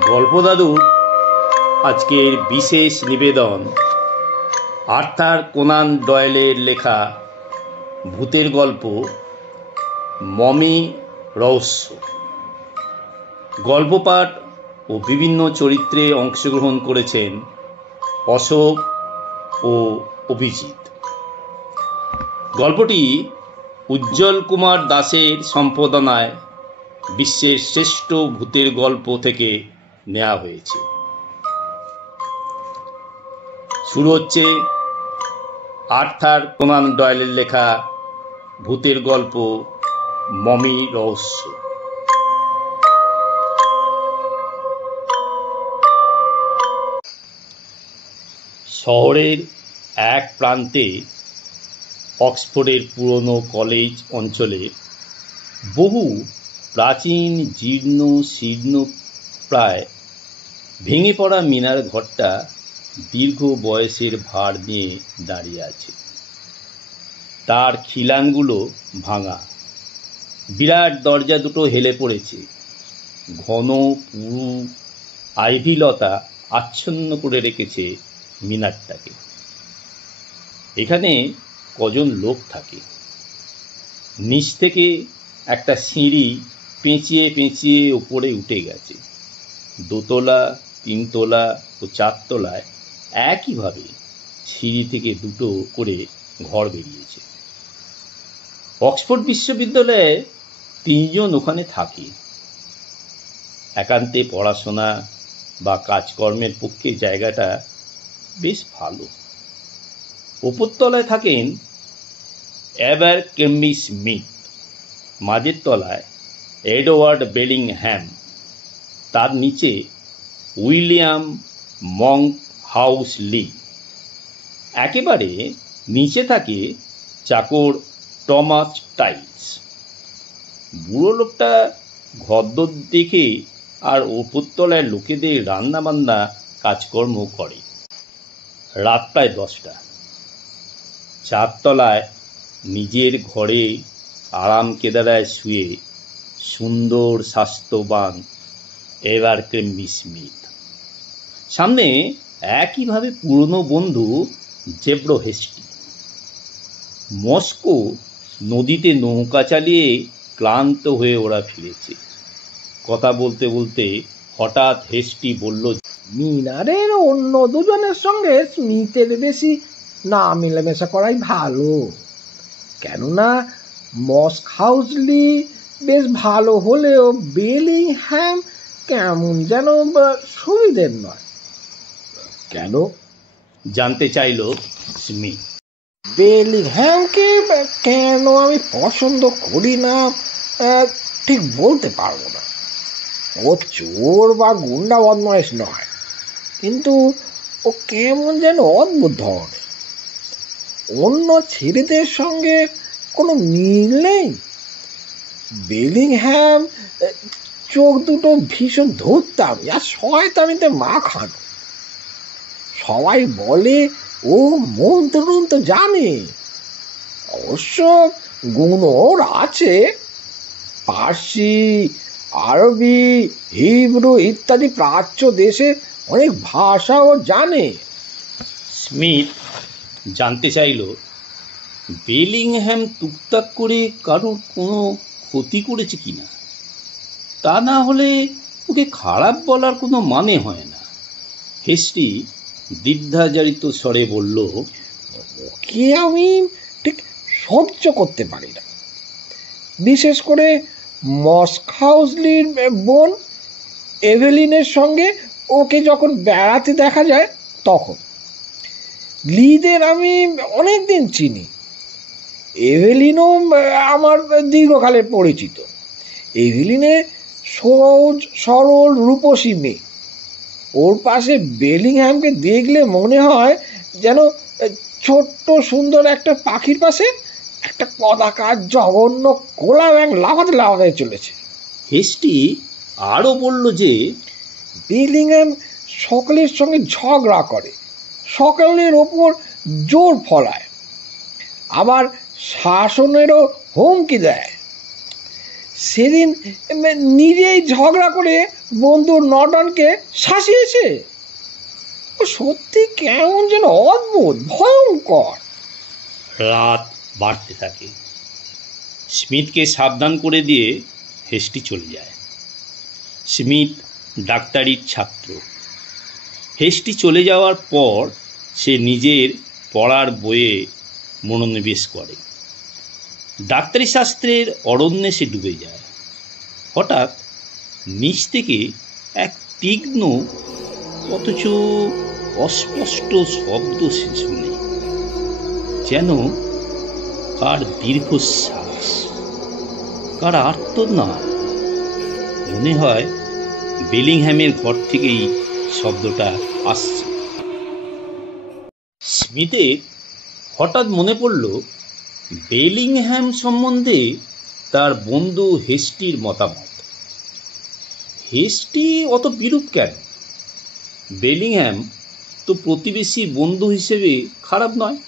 গল্পদাদুর আজকের বিশেষ নিবেদন আর্থার কোনান ডয়েলের লেখা ভূতের গল্প মমি রহস্য। গল্প পাঠ ও বিভিন্ন চরিত্রে অংশগ্রহণ করেছেন অশোক ও অভিজিৎ। গল্পটি উজ্জ্বল কুমার দাসের সম্পাদনায় বিশ্বের শ্রেষ্ঠ ভূতের গল্প থেকে নেওয়া হয়েছে। শুরু হচ্ছে আর্থার কোনান ডয়েলের লেখা ভূতের গল্প মমি রহস্য। শহরের এক প্রান্তে অক্সফোর্ডের পুরনো কলেজ অঞ্চলে বহু প্রাচীন জীর্ণ শীর্ণ প্রায় ভেঙে পড়া মিনার ঘরটা দীর্ঘ বয়সের ভার নিয়ে দাঁড়িয়ে আছে। তার খিলানগুলো ভাঙা, বিরাট দরজা দুটো হেলে পড়েছে, ঘন পুরু আইভিলতা আচ্ছন্ন করে রেখেছে মিনারটাকে। এখানে কজন লোক থাকে? নিচ থেকে একটা সিঁড়ি পেঁচিয়ে পেঁচিয়ে উপরে উঠে গেছে। দোতলা, তিনতলা ও চারতলায় একইভাবে সিঁড়ি থেকে দুটো করে ঘর বেরিয়েছে। অক্সফোর্ড বিশ্ববিদ্যালয়ে 3 জন ওখানে থাকে। একান্তে পড়াশোনা বা কাজকর্মের পক্ষে জায়গাটা বেশ ভালো। ওপরতলায় থাকেন অ্যাবারক্রম্বি স্মিথ, মাঝের তলায় এডওয়ার্ড বেলিংহ্যাম, তার নিচে উইলিয়াম মঙ্কহাউসলি। একেবারে নিচে থাকে চাকর টমাস টাইলস। বুড়ো লোকটা ঘরদোর দেখে আর ওপরতলায় লোকেদের রান্নাবান্না কাজকর্ম করে। রাত প্রায় 10টা। চারতলায় নিজের ঘরে আরাম কেদারায় শুয়ে সুন্দর স্বাস্থ্যবান অ্যাবারক্রম্বি স্মিথ। সামনে একইভাবে পুরনো বন্ধু জেব্রো হেস্টি। মস্কো নদীতে নৌকা চালিয়ে ক্লান্ত হয়ে ওরা ফিরেছে। কথা বলতে বলতে হঠাৎ হেস্টি বলল, মিনারের অন্য দুজনের সঙ্গে স্মিথের বেশি না মেলামেশা করাই ভালো, কেননা মঙ্কহাউসলি বেশ ভালো হলেও বেলিংহ্যাম কেমন যেন সুবিধের নয়। কেন জানতে চাইল স্মিথ। বেলিংহ্যামকে কেন আমি পছন্দ করি না ঠিক বলতে পারবো না। ও চোর বা গুন্ডা বদমাইশ নয়, কিন্তু ও কেমন যেন অদ্ভুত ধরনের। অন্য ছেলেদের সঙ্গে কোনো মিল নেই। বেলিংহ্যাম চোখ দুটো ভীষণ ধরতাম, আর শয়তানিতে মাখানো। সবাই বলে ও মন্ত্র তো জানে। অবশ্য গুণ ওর আছে। পার্সি, আরবি, হিব্রু ইত্যাদি প্রাচ্য দেশে অনেক ভাষাও জানে। স্মিথ জানতে চাইল, বেলিংহ্যাম টুকটাক করে কারোর কোনো ক্ষতি করেছে কিনা? তা না হলে ওকে খারাপ বলার কোনো মানে হয় না। হেস্টি দ্বিধাজড়িত স্বরে বলল, ওকে আমি ঠিক সহ্য করতে পারি না, বিশেষ করে মঙ্কহাউসলির বোন এভেলিনের সঙ্গে ওকে যখন বেড়াতে দেখা যায় তখন। লিদের আমি অনেক দিন চিনি, এভেলিনও আমার দীর্ঘকালের পরিচিত। এভেলিনে সহজ সরল রূপসী মেয়ে। ওর পাশে বেলিংহ্যামকে দেখলে মনে হয় যেন ছোট্ট সুন্দর একটা পাখির পাশে একটা কদাকার জঘন্য কোলা ব্যাঙ লাফাতে লাফাতে চলেছে। হেস্টি আরও বলল যে বেলিংহ্যাম সকলের সঙ্গে ঝগড়া করে, সকলের ওপর জোর ফলায়, আবার শাসনেরও হুমকি দেয়। সেদিন নিজেই ঝগড়া করে বন্ধু নর্টনকে শাসিয়েছে। ও সত্যি কেমন যেন অদ্ভুত, ভয়ঙ্কর। রাত বাড়তে থাকে। স্মিথকে সাবধান করে দিয়ে হেস্টি চলে যায়। স্মিথ ডাক্তারির ছাত্র। হেস্টি চলে যাওয়ার পর সে নিজের পড়ার বইয়ে মনোনিবেশ করে। ডাক্তারি শাস্ত্রের অরণ্যে সে ডুবে যায়। হঠাৎ নিচ থেকে এক তীক্ষ্ণ অথচ অস্পষ্ট শব্দ সে শুনে, যেন কার দীর্ঘশ্বাস, কার আর্তনাদ। মনে হয় বেলিংহ্যামের ঘর থেকেই শব্দটা আসছে। স্মিথের হঠাৎ মনে পড়ল বেলিংহ্যাম সম্বন্ধে তার বন্ধু হেস্টির মতামত। হেস্টি অত বিরূপ কেন? বেলিংহ্যাম তো প্রতিবেশী বন্ধু হিসেবে খারাপ নয়।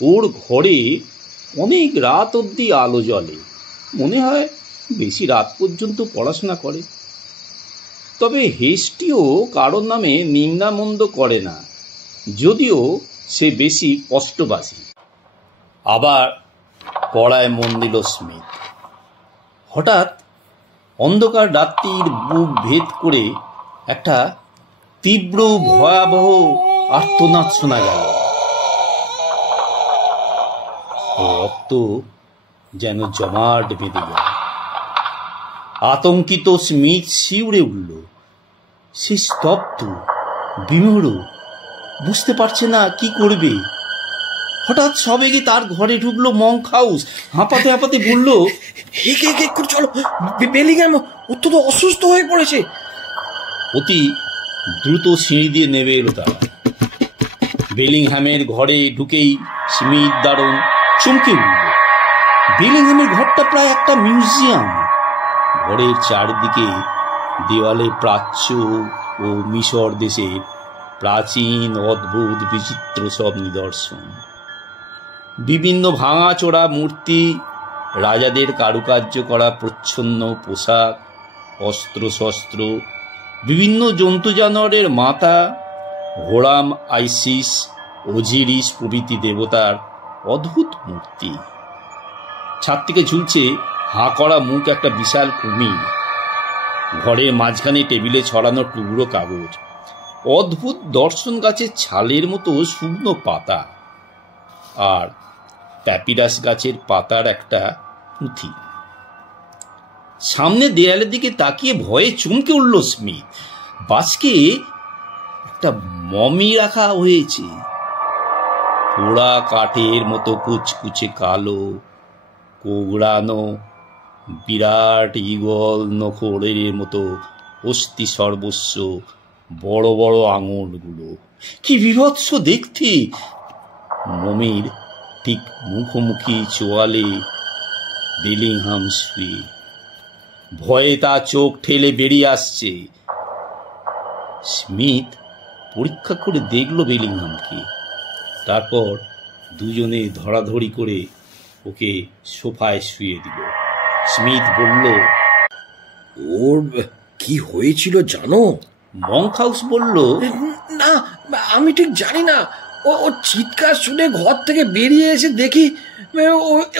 ওর ঘরে অনেক রাত অবধি আলো জ্বলে, মনে হয় বেশি রাত পর্যন্ত পড়াশোনা করে। তবে হেস্টিও কারোর নামে নিন্দামন্দ করে না, যদিও সে বেশি কষ্টবাসী। আবার পড়ায় মন দিল স্মিথ। হঠাৎ অন্ধকার রাত্রির বুক ভেদ করে একটা তীব্র ভয়াবহ আর্তনাদ শোনা গেল। রক্ত যেন জমাট বেঁধে যায়। আতঙ্কিত স্মিথ শিউরে উঠল। সে স্তব্ধ, বিমূঢ়, বুঝতে পারছে না কি করবে। হঠাৎ সবেগে তার ঘরে ঢুকলো মঙ্কহাউস। হাঁপাতে হাঁপাতে বলল, চলো, বেলিংহ্যাম অত্যন্ত অসুস্থ হয়ে পড়েছে। অতি দ্রুত সিঁড়ি দিয়ে নেমে এলো তারা। বেলিংহ্যামের ঘরে ঢুকেই স্মিথ দারুণ চমকে উঠল। বেলিংহ্যামের ঘরটা প্রায় একটা মিউজিয়াম। ঘরের চারদিকে দেওয়ালে প্রাচ্য ও মিশর দেশের প্রাচীন অদ্ভুত বিচিত্র সব নিদর্শন। বিভিন্ন ভাঙাচোরা মূর্তি, রাজাদের কারুকার্য করা প্রচ্ছন্ন পোশাক, অস্ত্রশস্ত্র, বিভিন্ন জন্তু জানোয়ারের মাথা, হোরাম, আইসিস, ওজিরিস প্রভৃতি দেবতার অদ্ভুত মূর্তি। ছাদ থেকে ঝুলছে হাঁ করা মুখ একটা বিশাল কুমির। ঘরের মাঝখানে টেবিলে ছড়ানো টুকরো কাগজ, অদ্ভুত দর্শন গাছের ছালের মতো শুকনো পাতা, আর প্যাপিরাস গাছের পাতার একটা পুঁথি। সামনে দেয়ালের দিকে তাকিয়ে ভয়ে চমকে উঠল স্মিথ। বাঁচকে একটা মমি রাখা হয়েছে। পোড়া কাঠের মতো কুচকুচে কালো, কোগড়ানো, বিরাট ঈগল নখরের মতো অস্থি সর্বস্ব, বড় বড় আঙুলগুলো। কি বিভৎস দেখতে! মমির ঠিক মুখোমুখি চোয়ালে বেলিংহ্যাম শুয়ে। ভয়ে তার চোখ ঠেলে বেরিয়ে আসছে। স্মিথ পরীক্ষা করে দেখল বেলিংহ্যামকে। তারপর দুজনে ধরাধরি করে ওকে সোফায় শুয়ে দিল। স্মিথ বলল, ওর কি হয়েছিল জানো? মঙ্কহাউস বলল, না, আমি ঠিক জানি না। ও চিৎকার শুনে ঘর থেকে বেরিয়ে এসে দেখি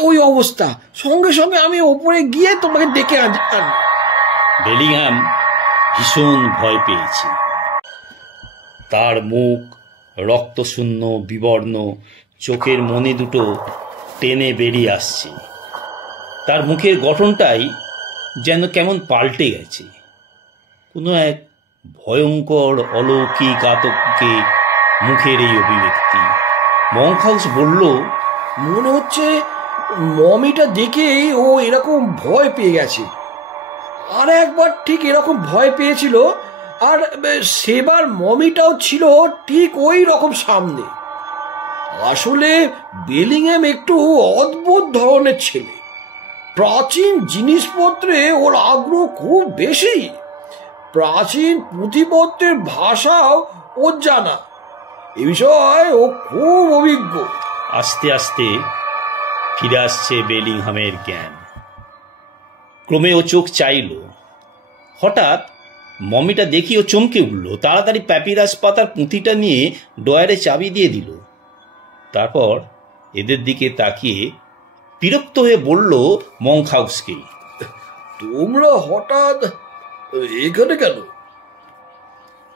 ওই অবস্থা। সঙ্গে সঙ্গে আমি ওপরে গিয়ে তোমাকে ডেকে আনি। বেলিংহ্যাম ভীষণ ভয় পেয়েছে। তার মুখ রক্তশূন্য, বিবর্ণ, চোখের মনি দুটো টেনে বেরিয়ে আসছে। তার মুখের গঠনটাই যেন কেমন পাল্টে গেছে। কোনো এক ভয়ঙ্কর অলৌকিক আতঙ্কে মুখের এই অভিব্যক্তি। মঙ্কহাউস বলল, মনে হচ্ছে মমিটা দেখেই ও এরকম ভয় পেয়ে গেছে। আর একবার ঠিক এরকম ভয় পেয়েছিল, আর সেবার মমিটাও ছিল ঠিক ওই রকম সামনে। আসলে বেলিংহ্যাম একটু অদ্ভুত ধরনের ছেলে। প্রাচীন জিনিসপত্রে ওর আগ্রহ খুব বেশি। প্রাচীন পুঁথিপত্রের ভাষাও ওর জানা। এ বিষয়ে ও খুব অভিজ্ঞ। আস্তে আস্তে ফিরে আসছে বেলিংহ্যামের জ্ঞান। ক্রমে ও চোখ চাইল। হঠাৎ মমিটা দেখি ও চমকে উঠল। তাড়াতাড়ি প্যাপিরাস পাতার পুঁথিটা নিয়ে ডয়ারে চাবি দিয়ে দিল। তারপর এদের দিকে তাকিয়ে বিরক্ত হয়ে বলল মঙ্কহাউসকে, তোমরা হঠাৎ এখানে কেন?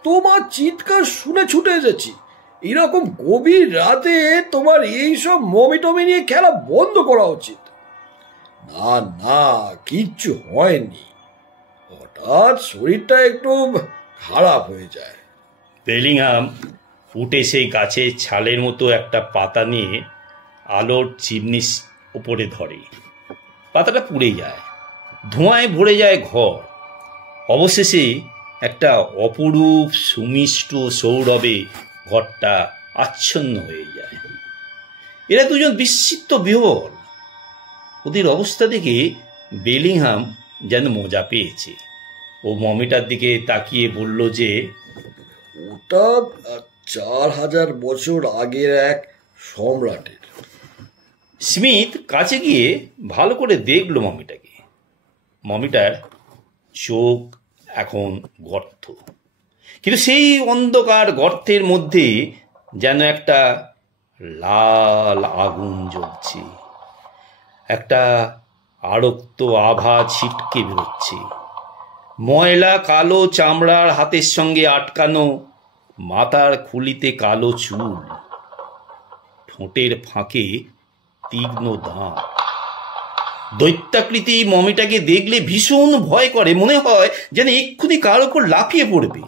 তোমার চিৎকার শুনে ছুটে এসেছি। এরকম গভীর রাতে তোমার এইসব মমি টমি নিয়ে খেলা বন্ধ করা উচিত। না না, কিচ্ছু হয়নি, হঠাৎ শরীরটা একটু খারাপ হয়ে যায়। বেলিংহাম উঠে সেই গাছের ছালের মতো একটা পাতা নিয়ে আলোর চিমনির উপরে ধরে। পাতাটা পুড়ে যায়, ধোঁয়ায় ভরে যায় ঘর। অবশেষে একটা অপরূপ সুমিষ্ট সৌরভে ঘরটা আচ্ছন্ন হয়ে যায়। এরা দুজন বিস্মিত বিহ্বল। ওদের অবস্থা দেখে বেলিংহাম যেন মজা পেয়েছে। ও মমিটার দিকে তাকিয়ে বলল যে, ওটা 4000 বছর আগের এক সম্রাটের। স্মিথ কাছে গিয়ে ভালো করে দেখল মমিটাকে। মমিটার চোখ এখন গর্ত, কিন্তু সেই অন্ধকার গর্তের মধ্যে যেন একটা লাল আগুন জ্বলছে, একটা আরক্ত আভা ছিটকে বেরোচ্ছে। ময়লা কালো চামড়ার হাতের সঙ্গে আটকানো, মাথার খুলিতে কালো চুল, ঠোঁটের ফাঁকে তীক্ষ্ণ দাঁত। দৈত্যাকৃতি মমিটাকে দেখলে ভীষণ ভয় করে, মনে হয় যেন এক্ষুনি কার ওপর লাফিয়ে পড়বে।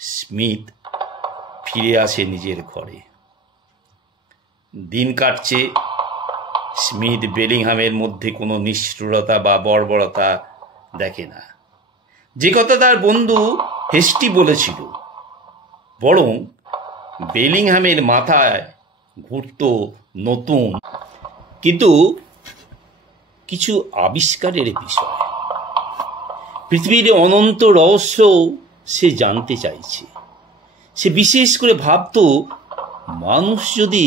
স্মিথ ফিরে আসে নিজের ঘরে। দিন কাটছে। স্মিথ বেলিংহামের মধ্যে কোনো নিষ্ঠুরতা বা বর্বরতা দেখে না, যে কথা তার বন্ধু হেস্টি বলেছিল। বরং বেলিংহামের মাথায় ঘুরত নতুন কিন্তু কিছু আবিষ্কারের বিষয়। পৃথিবীর অনন্ত রহস্য সে জানতে চাইছে। সে বিশেষ করে ভাবত, মানুষ যদি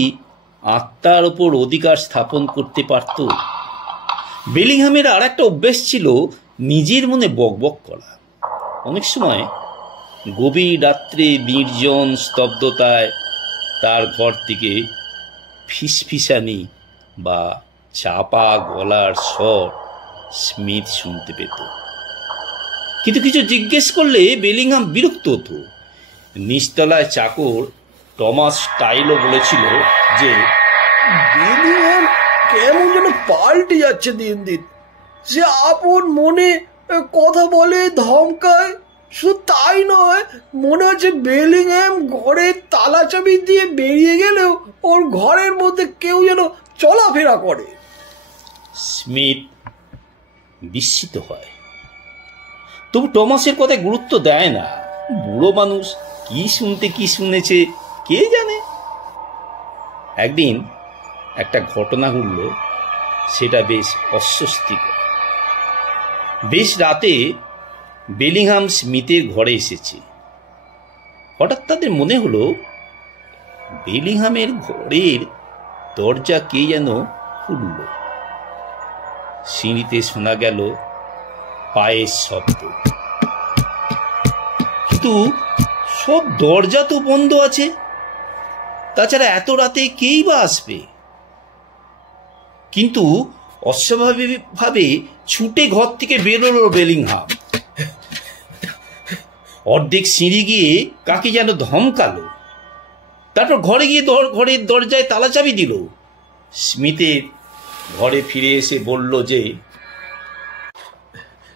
আত্মার ওপর অধিকার স্থাপন করতে পারত। বেলিংহামের আর একটা অভ্যেস ছিল নিজের মনে বকবক করা। অনেক সময় গভীর রাত্রে নির্জন স্তব্ধতায় তার ঘর থেকে ফিসফিসানি বা চাপা গলার স্বর স্মিথ শুনতে পেত। কিন্তু কিছু জিজ্ঞেস করলে বেলিংহাম বিরক্ত হতো। নিচতলায় চাকর টমাস টাইলো বলেছিল যে, বেলিংহাম কেমন যেন পাল্টে যাচ্ছে দিন দিন। সে আপন মনে কথা বলে, ধমকায়। শুধু তাই নয়, মনে হচ্ছে বেলিংহাম ঘরের তালা চাবি দিয়ে বেরিয়ে গেলেও ওর ঘরের মধ্যে কেউ যেন চলাফেরা করে। স্মিথ বিস্মিত হয়, তবু টমাসের কথায় গুরুত্ব দেয় না। বুড়ো মানুষ, কি শুনেছে কে জানে। একদিন একটা ঘটনা ঘটল, সেটা বেশ অস্বস্তিকর। বেশ রাতে বেলিংহাম স্মিথের ঘরে এসেছে। হঠাৎ তাদের মনে হলো বেলিংহামের ঘরের দরজা কে যেন খুলল। সিঁড়িতে শোনা গেল পায়ের শব্দ, কিন্তু সব দরজা তো বন্ধ আছে। তাছাড়া এত রাতে কেই বা আসবে? কিন্তু অস্বাভাবিকভাবে ছুটে ঘর থেকে বেরোলো বেলিংহাম। অর্ধেক সিঁড়ি গিয়ে কাকে যেন ধমকালো, তারপর ঘরে গিয়ে ঘরের দরজায় তালা চাবি দিল। স্মিথের ঘরে ফিরে এসে বলল যে,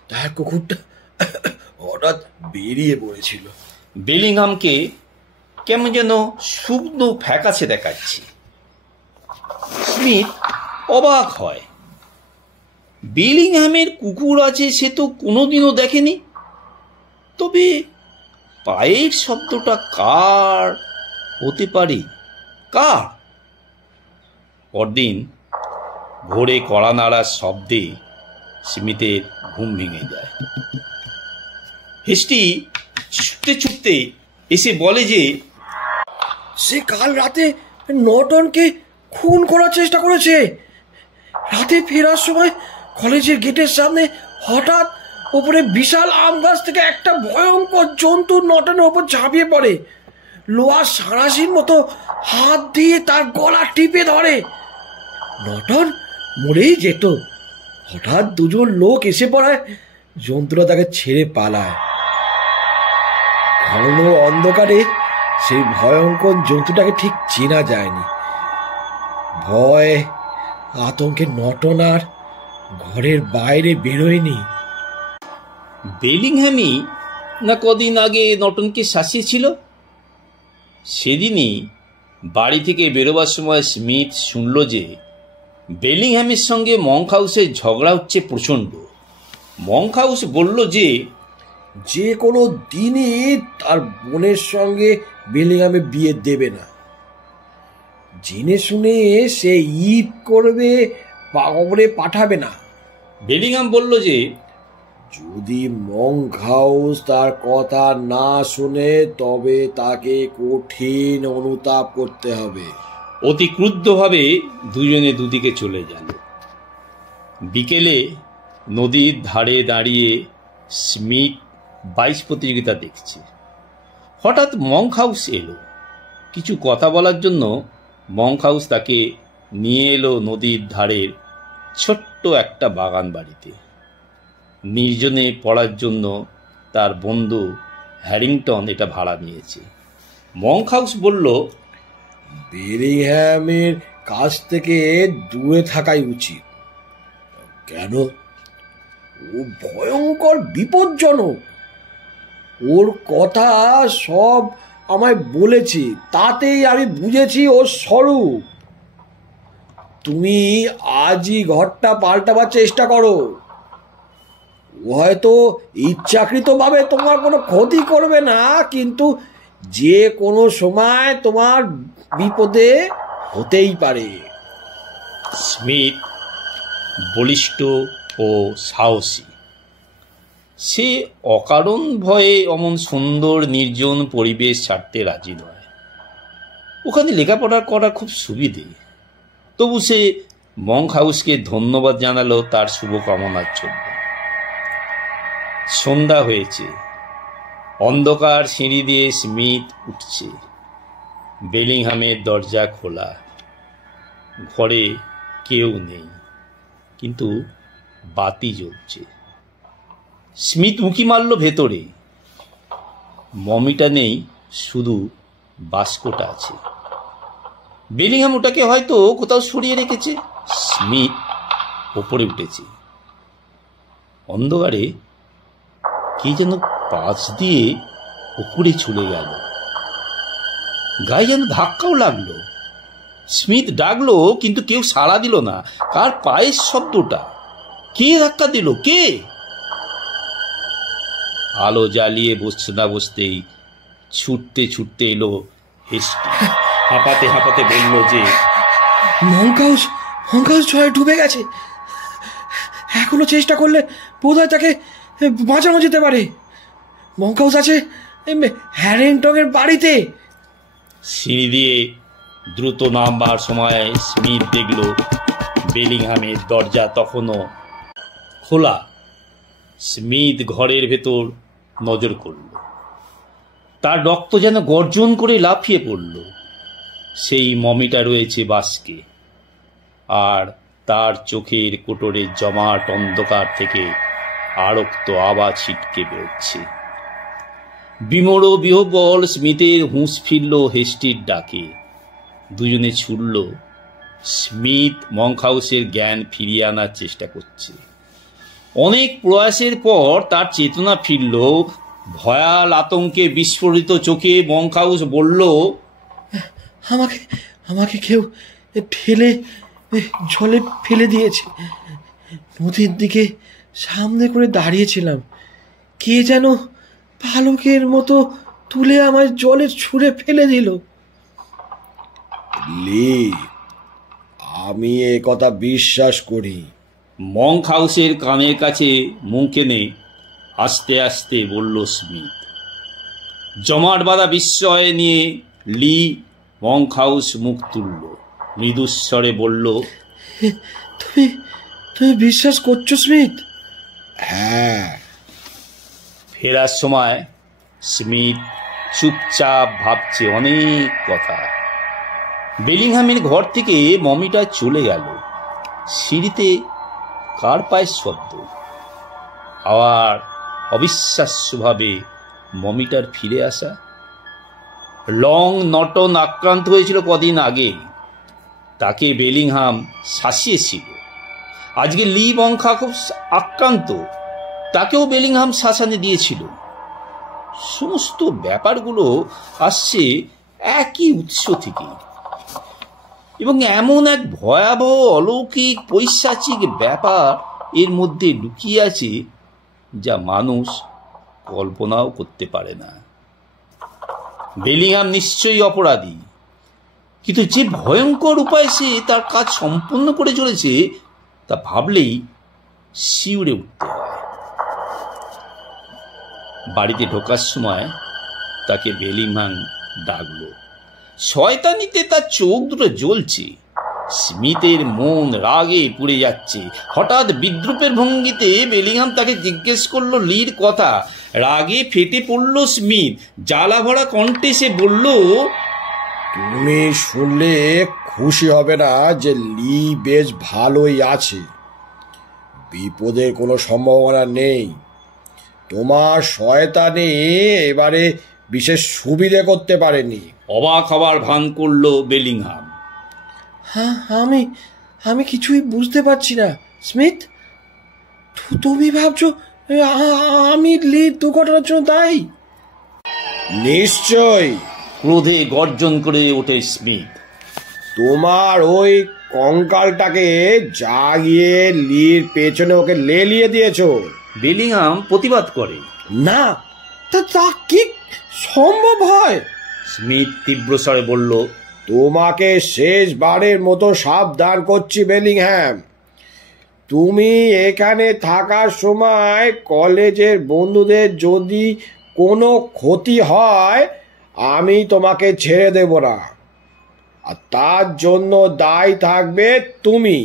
তার কুকুরটা হঠাৎ বেরিয়ে পড়েছিল। বেলিংহামকে কেমন যেন শুকনো ফ্যাকাশে দেখাচ্ছে। স্মিথ অবাক হয়, বেলিংহামের কুকুর আছে সে তো কোনোদিনও দেখেনি। তবে পায়ের শব্দটা কার হতে পারে? কার? পরদিন ভোরে কড়া নাড়ার শব্দে স্মিথের ঘুম ভেঙে যায়। হেস্টি ছুটতে ছুটতে এসে বলে যে, সে কাল রাতে নর্টনকে খুন করার চেষ্টা করেছে। রাতে ফেরার সময় কলেজের গেটের সামনে হঠাৎ ওপরে বিশাল আম গাছ থেকে একটা ভয়ঙ্কর জন্তু নটনের ওপর ঝাঁপিয়ে পড়ে। লোহার সাঁড়াশির মতো হাত দিয়ে তার গলা টিপে ধরে। নটন মরেই যেত। হঠাৎ দুজন লোক এসে পড়ায় জন্তুটা তাকে ছেড়ে পালায়। ঘন অন্ধকারে সেই ভয়ঙ্কর জন্তুটাকে ঠিক চেনা যায়নি। ভয় আতঙ্কে নটন আর ঘরের বাইরে বেরোয়নি। বেলিংহ্যামই না কদিন আগে নটনকে শাসিয়েছিল। সেদিনই বাড়ি থেকে বেরোবার সময় স্মিথ শুনল যে বেলিংহ্যামের সঙ্গে মঙ্ক হাউসের ঝগড়া হচ্ছে প্রচণ্ড। মঙ্ক হাউস বলল যে কোনো দিনই তার বোনের সঙ্গে বেলিংহ্যামে বিয়ে দেবে না। জেনে শুনে সে ঈদ করবে, কবরে পাঠাবে না। বেলিংহ্যাম বলল যদি মঙ্ক হাউস তার কথা না শুনে তবে তাকে কঠিন অনুতাপ করতে হবে। অতি ক্রুদ্ধভাবে দুজনে দুদিকে চলে গেল। বিকেলে নদীর ধারে দাঁড়িয়ে স্মিথ 22 প্রতিযোগিতা দেখছে। হঠাৎ মঙ্ক হাউস এলো। কিছু কথা বলার জন্য মঙ্ক হাউস তাকে নিয়ে এলো নদীর ধারের ছোট্ট একটা বাগান বাড়িতে। নির্জনে পড়ার জন্য তার বন্ধু হ্যারিংটন এটা ভাড়া নিয়েছে। মঙ্ক হাউস বলল, বেলিংহ্যামের কাছ থেকে দূরে থাকাই উচিত। কেন? ও ভয়ঙ্কর বিপজ্জনক। ওর কথা সব আমায় বলেছি, তাতেই আমি বুঝেছি ও সরু। তুমি আজই ঘরটা পাল্টাবার চেষ্টা করো। ও হয়তো ইচ্ছাকৃতভাবে তোমার কোনো ক্ষতি করবে না, কিন্তু যে কোনো সময় তোমার বিপদে হতেই পারে। স্মিথ বলিষ্ঠ ও সাহসী। সে অকারণ ভয়ে অমন সুন্দর নির্জন পরিবেশ ছাড়তে রাজি নয়। ওখানে লেখাপড়া করা খুব সুবিধে। তবু সে মঙ্ক হাউসকে ধন্যবাদ জানালো তার শুভকামনার জন্য। সন্ধ্যা হয়েছে। অন্ধকার সিঁড়ি দিয়ে স্মিথ উঠছে। বেলিংহ্যামের দরজা খোলা। ঘরে কেউ নেই, কিন্তু বাতি জ্বলছে। স্মিথ উঁকি মারল ভেতরে। মমিটা নেই, শুধু বাস্কটা আছে। বেলিংহ্যাম ওটাকে হয়তো কোথাও সরিয়ে রেখেছে। স্মিথ ওপরে উঠেছে। অন্ধকারে কে যেন পাশ দিয়ে উপরে চলে গেল। গায়ে যেন ধাক্কাও লাগলো। স্মিথ ডাকলো, কিন্তু কেউ সাড়া দিল না। কার পায়ের শব্দটা? কে ধাক্কা দিল? কে? আলো জ্বালিয়ে বসতে না বসতেই ছুটতে ছুটতে এলো হেস্টি। হাঁপাতে হাঁপাতে বলল মঙ্ক হাউস ঝড়ে ডুবে গেছে। এখনো চেষ্টা করলে বোধহয় তাকে বাঁচানো যেতে পারে। মঙ্ক হাউস আছে হ্যারিংটনের বাড়িতে। সিঁড়ি দিয়ে দ্রুত নামবার সময় স্মিথ দেখল বেলিংহ্যামের দরজা তখনও খোলা। স্মিথ ঘরের ভেতর নজর করল। তার রক্ত যেন গর্জন করে লাফিয়ে পড়ল। সেই মমিটা রয়েছে বাস্কে, আর তার চোখের কোটরের জমাট অন্ধকার থেকে আরক্ত আওয়াজ ছিটকে বেরোচ্ছে। বিমোড় বিহ্বল স্মিথের হুঁশ ফিরল হেস্টির ডাকে। দুজনে ছুটল। স্মিথ মঙ্ক হাউসের জ্ঞান ফিরিয়ে আনার চেষ্টা করছে। অনেক প্রয়াসের পর তার চেতনা ফিরল। ভয়াল আতঙ্কে বিস্ফোরিত চোখে মঙ্ক হাউস বলল, আমাকে কেউ ঠেলে জলে ফেলে দিয়েছে। নদীর দিকে সামনে করে দাঁড়িয়েছিলাম। কে যেন পালকের মতো তুলে আমার জলে ছুঁড়ে ফেলে দিল। আমি এ কথা বিশ্বাস করি। মঙ্ক হাউসের কানের কাছে মুখ এনে আস্তে আস্তে বলল স্মিথ। জমাট বাঁধা বিস্ময় নিয়ে লি মঙ্ক হাউস মুখ তুলল। মৃদুস্বরে বলল, তুমি বিশ্বাস করছো স্মিথ? হ্যাঁ। ফেরার সময় স্মিথ চুপচাপ ভাবছে অনেক কথা। বেলিংহামের ঘর থেকে মমিটা চলে গেল। সিঁড়িতে কার পায়ের শব্দ, আবার অবিশ্বাস্যভাবে মমিটার ফিরে আসা। লং নটন আক্রান্ত হয়েছিল কদিন আগে, তাকে বেলিংহাম শাসিয়েছিল। আজকে লি মংখা খুব আক্রান্ত, তাকেও বেলিংহাম শাসানে দিয়েছিল। সমস্ত ব্যাপারগুলো আসছে একই উৎস থেকে, এবং এমন এক ভয়াবহ অলৌকিক পৈশাচিক ব্যাপার এর মধ্যে লুকিয়ে আছে যা মানুষ কল্পনাও করতে পারে না। বেলিংহাম নিশ্চয়ই অপরাধী, কিন্তু যে ভয়ঙ্কর উপায়ে সে তার কাজ সম্পূর্ণ করে চলেছে তা ভাবলেই শিউরে উঠতে হয়। বাড়িতে ঢোকার সময় তাকে বেলিংহাম ডাকল। শয়তানিতে তার চোখ দুটো জ্বলছে। স্মিথের মন রাগে পুড়ে যাচ্ছে। হঠাৎ বিদ্রুপের ভঙ্গিতে বেলিংহাম তাকে জিজ্ঞেস করলো লির কথা। রাগে ফেটে পড়ল স্মিথ। জ্বালা ভরা কণ্ঠে সে বলল, তুমি শুনলে খুশি হবে না যে লি বেশ ভালোই আছে, বিপদের কোনো সম্ভাবনা নেই। তোমার শয়তানি এবারে বিশেষ সুবিধে করতে পারেনি। অবাক হবার ভান করল বেলিংহাম। হ্যাঁ, আমি কিছুই বুঝতে পারছি না স্মিথ। তুমি ভাবছো আমি লির দুর্ঘটনার জন্য দায়ী? নিশ্চয়, ক্রোধে গর্জন করে ওঠে স্মিথ। তোমার ওই কঙ্কালটাকে জাগিয়ে লির পেছনে ওকে লেলিয়ে দিয়েছো। বেলিংহাম প্রতিবাদ করে, না, তা কি সম্ভব হয়? স্মিথ তীব্র স্বরে বলল, তোমাকে শেষবারের মতো সাবধান করছি বেলিংহাম। তুমি এখানে থাকার সময় কলেজের বন্ধুদের যদি কোনো ক্ষতি হয় আমি তোমাকে ছেড়ে দেব না, আর তার জন্য দায়ী থাকবে তুমি।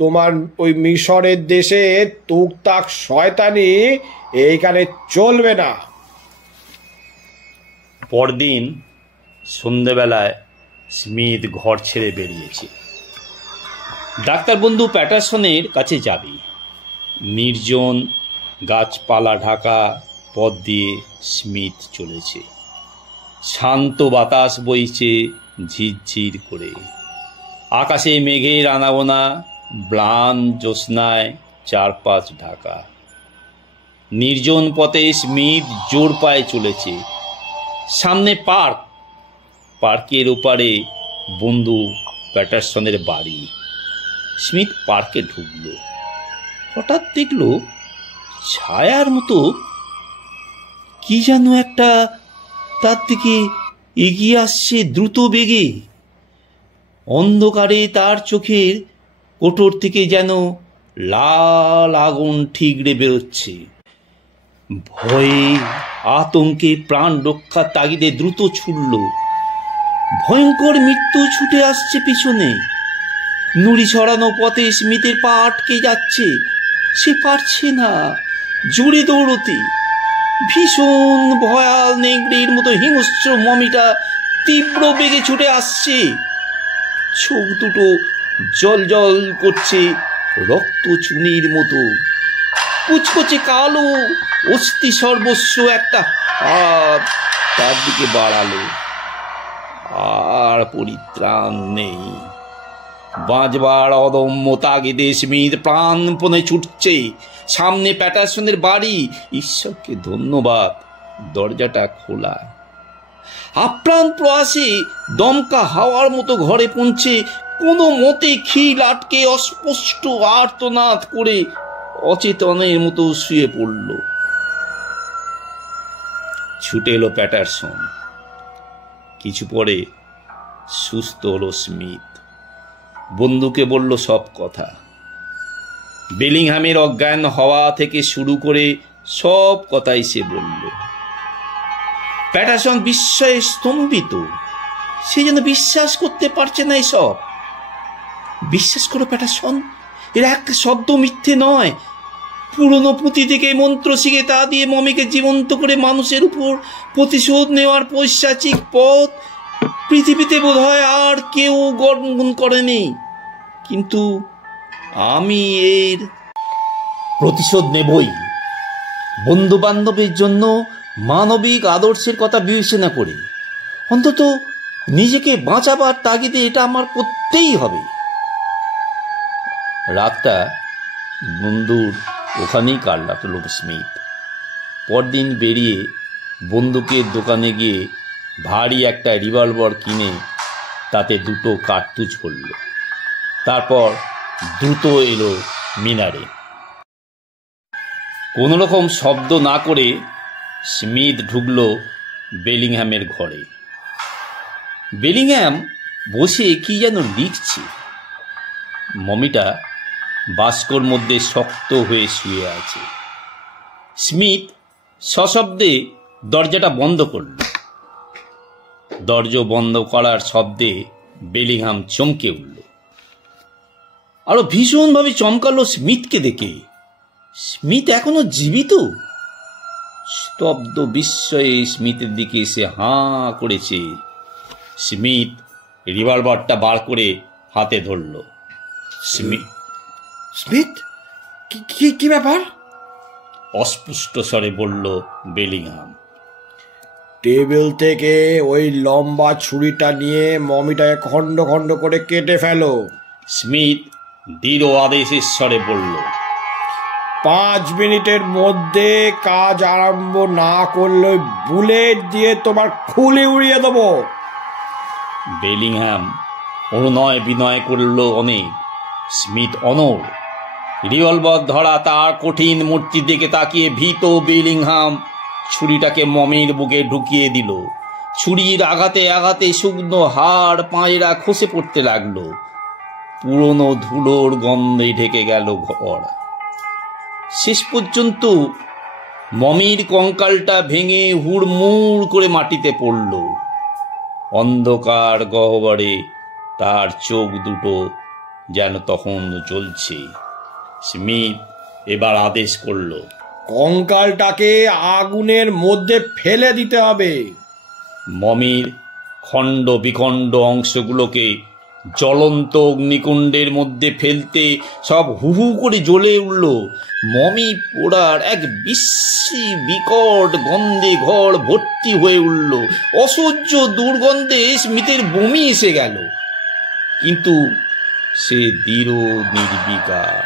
তোমার ওই মিশরের দেশে টুকটাক শয়তানি এইখানে চলবে না। পরদিন সন্ধেবেলায় স্মিথ ঘর ছেড়ে বেরিয়েছে। ডাক্তার বন্ধু প্যাটারসনের কাছে যাবে। নির্জন গাছপালা ঢাকা পথ দিয়ে স্মিথ চলেছে। শান্ত বাতাস বইছে ঝিরঝির করে। আকাশে মেঘের আনাগোনা, ম্লান জ্যোৎস্নায় চারপাশ ঢাকা। নির্জন পথে স্মিথ জোর পায়ে চলেছে। সামনে পার্ক, পার্কের ওপারে বন্ধু প্যাটারসনের বাড়ি। স্মিথ পার্কে ঢুকল। হঠাৎ দেখল ছায়ার মতো কি যেন একটা তার দিকে এগিয়ে আসছে দ্রুত বেগে। অন্ধকারে তার চোখের কোটর থেকে যেন লাল আগুন ঠিকরে বেরোচ্ছে। ভয়ে আতঙ্কে প্রাণ রক্ষার তাগিদে দ্রুত ছুটল। ভয়ঙ্কর মৃত্যু ছুটে আসছে পিছনে। নুড়ি ছড়ানো পথে স্মিথের পা আটকে যাচ্ছে। সে পারছে না জোরে দৌড়তে। ভীষণ ভয়াল নেংড়ির মতো হিংস্র মমিটা তীব্র বেগে ছুটে আসছে। চোখ দুটো জল জল করছে রক্ত চুনির মতো। কুচকুচে কালো অস্থি সর্বস্ব একটা হাত তার দিকে বাড়ালো। আর পরিত্রাণ নেই। বাঁচবার অদম্য তাগিদে স্মিথ প্রাণপণে ছুটছে। সামনে প্যাটারসনের বাড়ি। ঈশ্বরকে ধন্যবাদ, দরজাটা খোলা। আপ্রাণ প্রয়াসে দমকা হাওয়ার মতো ঘরে পৌঁছে কোনো মতে খিল আটকে অস্পষ্ট আর্তনাদ করে অচেতনের মতো শুয়ে পড়ল। ছুটে এলো প্যাটারসন। কিছু পরে সুস্থ হলো স্মিথ। বন্ধুকে বলল সব কথা। বেলিংহামের অজ্ঞান হওয়া থেকে শুরু করে সব কথাই সে বলল। প্যাটারসন বিস্ময়ে স্তম্ভিত। সে যেন বিশ্বাস করতে পারছে না এসব। বিশ্বাস করো প্যাটারসন, এরা একটা শব্দ মিথ্যে নয়। পুরনো পুঁথি থেকে মন্ত্র শিখে তা দিয়ে মমিকে জীবন্ত করে মানুষের উপর প্রতিশোধ নেওয়ার পৈশাচিক পথ পৃথিবীতে বোধহয় আর কেউ গ্রহণ করেনি। কিন্তু আমি এর প্রতিশোধ নেবই, বন্ধু বান্ধবের জন্য মানবিক আদর্শের কথা বিবেচনা করে। অন্তত নিজেকে বাঁচাবার তাগিদে এটা আমার করতেই হবে। রাতটা বন্ধুর ওখানেই কাটল স্মিথ। পরদিন বেরিয়ে বন্দুকের দোকানে গিয়ে ভারী একটা রিভলভার কিনে তাতে 2টো কার্তুজ ভরল। তারপর দ্রুত এলো মিনারে। কোনো রকম শব্দ না করে স্মিথ ঢুকল বেলিংহ্যামের ঘরে। বেলিংহ্যাম বসে কি যেন লিখছে। মমিটা বাস্কর মধ্যে শক্ত হয়ে শুয়ে আছে। স্মিথ সশব্দে দরজাটা বন্ধ করল। দরজা বন্ধ করার শব্দে বেলিংহ্যাম চমকে উঠল। আরো ভীষণভাবে চমকালো স্মিথকে দেখে। স্মিথ এখনো জীবিত। স্তব্ধ বিস্ময়ে স্মিথের দিকে এসে হাঁ করেছে। স্মিথ রিভলভারটা বার করে হাতে ধরল। স্মিথ, কি ব্যাপার? অস্পষ্ট স্বরে বলল বেলিংহ্যাম। টেবিল থেকে ওই লম্বা ছুরিটা নিয়ে মমিটাকে খণ্ড খণ্ড করে কেটে ফেলো। স্মিথ দৃঢ় আদেশের স্বরে বলল। 5 মিনিটের মধ্যে কাজ আরম্ভ না করলে বুলেট দিয়ে তোমার খুলি উড়িয়ে দেবো। বেলিংহ্যাম অনুনয় বিনয় করল অনেক। স্মিথ অনড়। রিভলভার ধরা তার কঠিন মূর্তি দিকে তাকিয়ে ভীত বেলিংহ্যাম ছুরিটাকে মমির বুকে ঢুকিয়ে দিল। ছুরির আঘাতে আঘাতে শুকনো হাড় পাঁজরা খসে পড়তে লাগলো। পুরনো ধুলোর গন্ধে ঢেকে গেল ঘর। শেষ পর্যন্ত মমির কঙ্কালটা ভেঙে হুড়মুড় করে মাটিতে পড়ল। অন্ধকার গহ্বরে তার চোখ দুটো যেন তখন জ্বলছে। স্মিথ এবার আদেশ করল, কঙ্কালটাকে আগুনের মধ্যে ফেলে দিতে হবে। মমির খণ্ড বিখণ্ড অংশগুলোকে জ্বলন্ত অগ্নিকুণ্ডের মধ্যে ফেলতে সব হুহু করে জ্বলে উঠল। মমি পোড়ার এক বিশ্রী বিকট গন্ধে ঘর ভর্তি হয়ে উঠল। অসহ্য দুর্গন্ধে স্মিথের বমি এসে গেল। কিন্তু সে দৃঢ় নির্বিকার।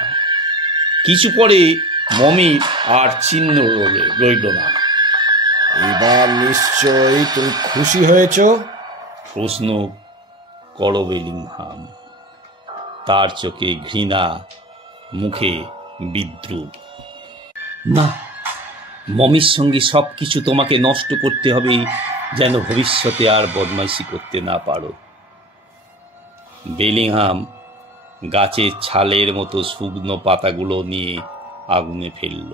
কিছু পরে মমির আর চিহ্ন রইল না। এবার নিশ্চয়ই তুমি খুশি হয়েছ? প্রশ্ন করো বেলিংহ্যাম। তার চোখে ঘৃণা, মুখে বিদ্রুপ। না, মমির সঙ্গে সব কিছু তোমাকে নষ্ট করতে হবে যেন ভবিষ্যতে আর বদমাইশি করতে না পারো। বেলিংহ্যাম গাছের ছালের মতো শুকনো পাতাগুলো নিয়ে আগুনে ফেলল।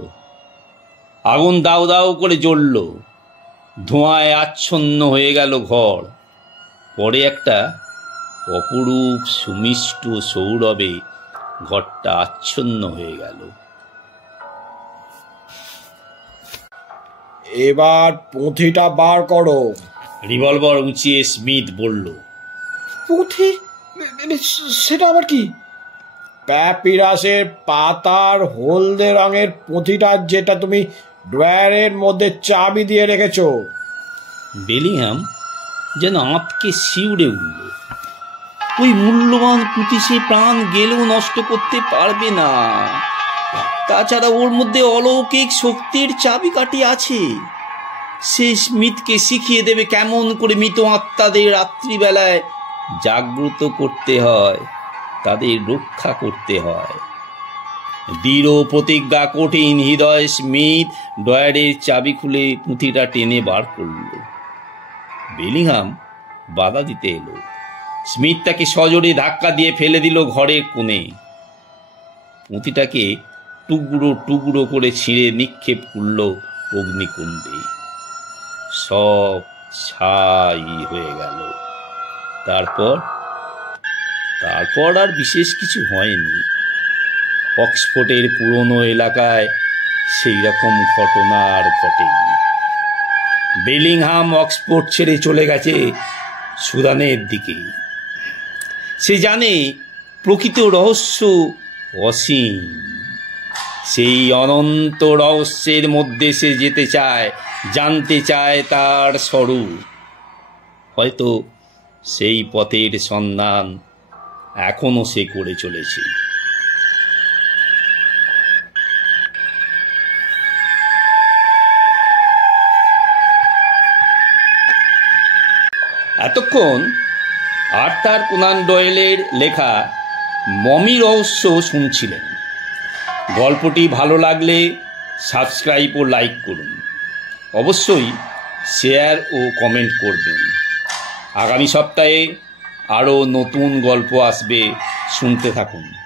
আগুন দাউ দাউ করে জ্বলল। ধোঁয়ায় আচ্ছন্ন হয়ে গেল ঘর। পরে একটা অপরূপ সুমিষ্ট সৌরভে ঘরটা আচ্ছন্ন হয়ে গেল। এবার পুঁথিটা বার করো। রিভলভার উঁচিয়ে স্মিথ বলল। পুঁথি? সেটা আবার কি? প্যাপিরাসের পাতার হলদে রঙের পুঁথিটা, যেটা তুমি ড্রয়ারের মধ্যে চাবি দিয়ে রেখেছো। বেলিংহ্যাম যেন আঁতকে শিউরে উঠল। ওই মূল্যবান পুঁথি সে প্রাণ গেলেও নষ্ট করতে পারবে না। তাছাড়া ওর মধ্যে অলৌকিক শক্তির চাবিকাঠি আছে। সে স্মিথকে শিখিয়ে দেবে কেমন করে মৃত আত্মাদের রাত্রিবেলায় জাগ্রত করতে হয়, তাদের রক্ষা করতে হয়। দৃঢ় প্রতিজ্ঞা কঠিন হৃদয় স্মিথ ড্রয়ারের চাবি খুলে পুঁথিটা টেনে বার করল। বেলিংহ্যাম বাধা দিতে এলো। স্মিথ তাকে সজোরে ধাক্কা দিয়ে ফেলে দিল ঘরের কোণে। পুঁথিটাকে টুকরো টুকরো করে ছিঁড়ে নিক্ষেপ করল অগ্নিকুণ্ডে। সব ছাই হয়ে গেল। তারপর আর বিশেষ কিছু হয়নি। অক্সফোর্ডের পুরনো এলাকায় সেই রকম ঘটনা আর ঘটেনি। বেলিংহাম অক্সফোর্ড ছেড়ে চলে গেছে সুদানের দিকে। সে জানে প্রকৃত রহস্য অসীম। সেই অনন্ত রহস্যের মধ্যে সে যেতে চায়, জানতে চায় তার স্বরূপ। হয়তো সেই পথের সন্ধান এখনো সে করে চলেছে। এতক্ষণ আর্থার কোনান ডয়েলের লেখা মমি রহস্য শুনছিলেন। গল্পটি ভালো লাগলে সাবস্ক্রাইব ও লাইক করুন। অবশ্যই শেয়ার ও কমেন্ট করবেন। আগামী সপ্তাহে আরও নতুন গল্প আসবে, শুনতে থাকুন।